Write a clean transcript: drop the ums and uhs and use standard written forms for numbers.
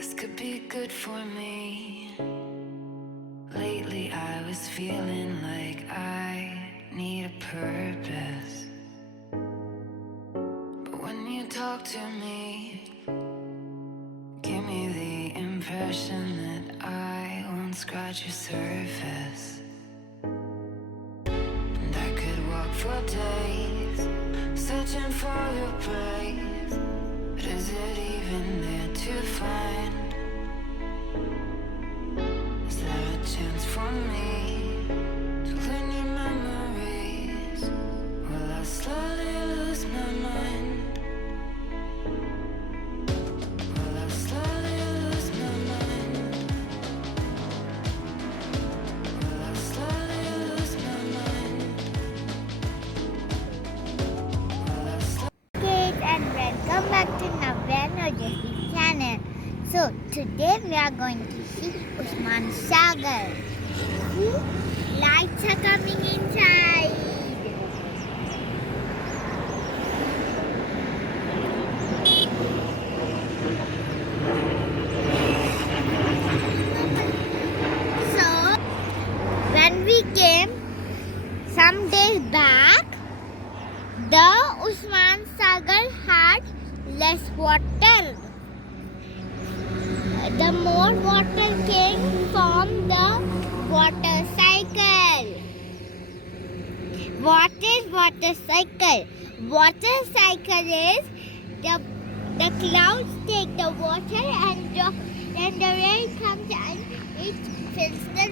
This could be good for me. Lately I was feeling like I need a purpose. But when you talk to me, give me the impression that I won't scratch your surface. And I could walk for days, searching for your praise. But is it even there to find? Is there a chance for me to learn your memories? Will I slowly lose my mind? Will I slowly lose my mind? Will I slowly lose my mind? Will I slowly... Kids, and welcome back to Navya and Ojaswi channel. So today we are going to see Usman Sagar. Lights are coming inside. So when we came some days back, the Usman Sagar had less water. The more water came from the water cycle. What is water cycle? Water cycle is the clouds take the water and then the rain comes and it fills the